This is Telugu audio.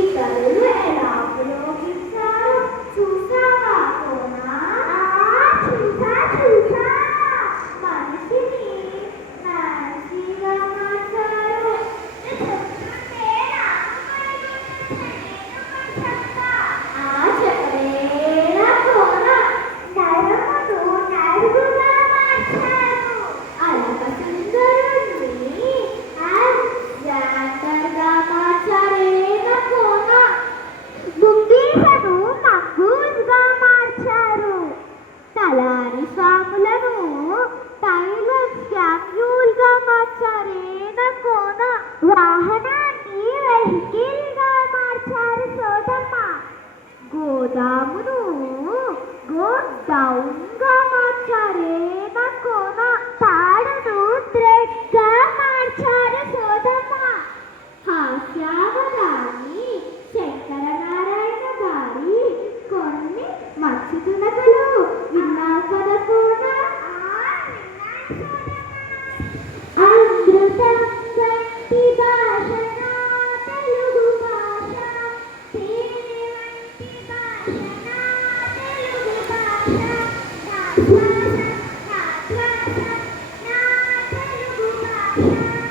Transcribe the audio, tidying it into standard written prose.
ఇతరులు ఎలా ఉపయోగిస్తారో చూసావా కోనా? చూసా చూసా. మనిషిని మనిషిగా మార్చారు. చెప్తుంటే చెప్పలేనా కోనా? నరమును నరుగుగా మార్చారు. అలక సుందరుణ్ణి అలెగ్జాండర్గా మార్చారేనా కోనా? ముంగీసను మంగూస్గా మార్చారు. తలారి స్వాములను టైలర్ శామ్యూల్గా మార్చారేనా కోనా? వాహనాన్ని వెహికల్గా మార్చారు సోదమ్మ. గోదామును గోడౌన్గా మార్చారేనా కోనా? తాడును థ్రెడ్గా మార్చారు సోదమ్మ. హాస్యావధాని శంకరనారాయణ గారి కొన్ని మంచి తునకలు విన్నావు కదా కోనా? అమృతం వంటి భాష నా తెలుగు భాష, తేనె వంటి భాష నా తెలుగు భాష, నా శ్వాస నా శ్వాస నా తెలుగు భాష.